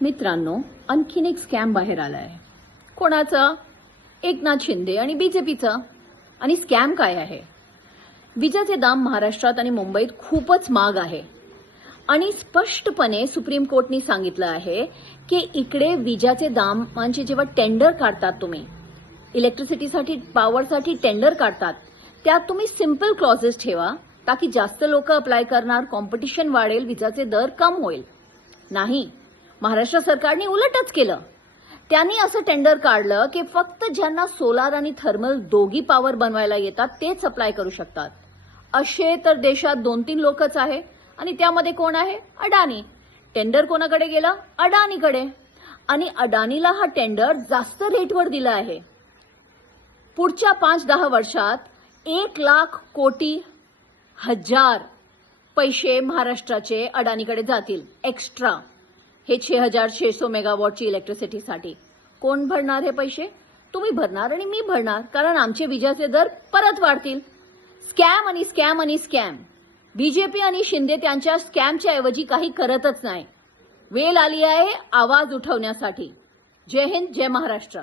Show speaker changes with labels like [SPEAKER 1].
[SPEAKER 1] मित्रांनो आणखीन एक स्कॅम बाहेर आला आहे कोणाचा? एकनाथ शिंदे आणि बीजेपीचा आणि स्कॅम काय आहे? विजेचे दाम महाराष्ट्रात आणि मुंबईत खूपच महाग आहे. आणि स्पष्टपणे सुप्रीम कोर्टनी सांगितलं आहे की इकडे विजाचे दामांचे जेव्हा टेंडर काढतात तुम्ही इलेक्ट्रिसिटीसाठी पॉवरसाठी टेंडर काढतात त्यात तुम्ही सिंपल क्लॉजेस ठेवा ताकी जास्त लोक अप्लाय करणार कॉम्पिटिशन वाढेल विजाचे दर कम होईल. नाही. महाराष्ट्र सरकारने उलटच केलं. त्यांनी असं टेंडर काढलं की फक्त ज्यांना सोलार आणि थर्मल दोघी पॉवर बनवायला येतात तेच अप्लाय करू शकतात. असे तर देशात दोन तीन लोकच आहे. आणि त्यामध्ये कोण आहे? अडाणी. टेंडर कोणाकडे गेला? अडाणीकडे. आणि अडाणीला हा टेंडर जास्त रेटवर दिला आहे. पुढच्या पाच दहा वर्षात एक लाख कोटी हजार पैसे महाराष्ट्राचे अडाणीकडे जातील. एक्स्ट्रा हे छे हजार छे सो मेगावॉटची इलेक्ट्रिसिटीसाठी. कोण भरणार हे पैसे? तुम्ही भरणार आणि मी भरणार कारण आमचे विजाचे दर परत वाढतील. स्कॅम आणि स्कॅम आणि स्कॅम. बीजेपी आणि शिंदे त्यांच्या स्कॅमच्या ऐवजी काही करतच नाही. वेळ आली आहे आवाज उठवण्यासाठी. जय हिंद जय महाराष्ट्र.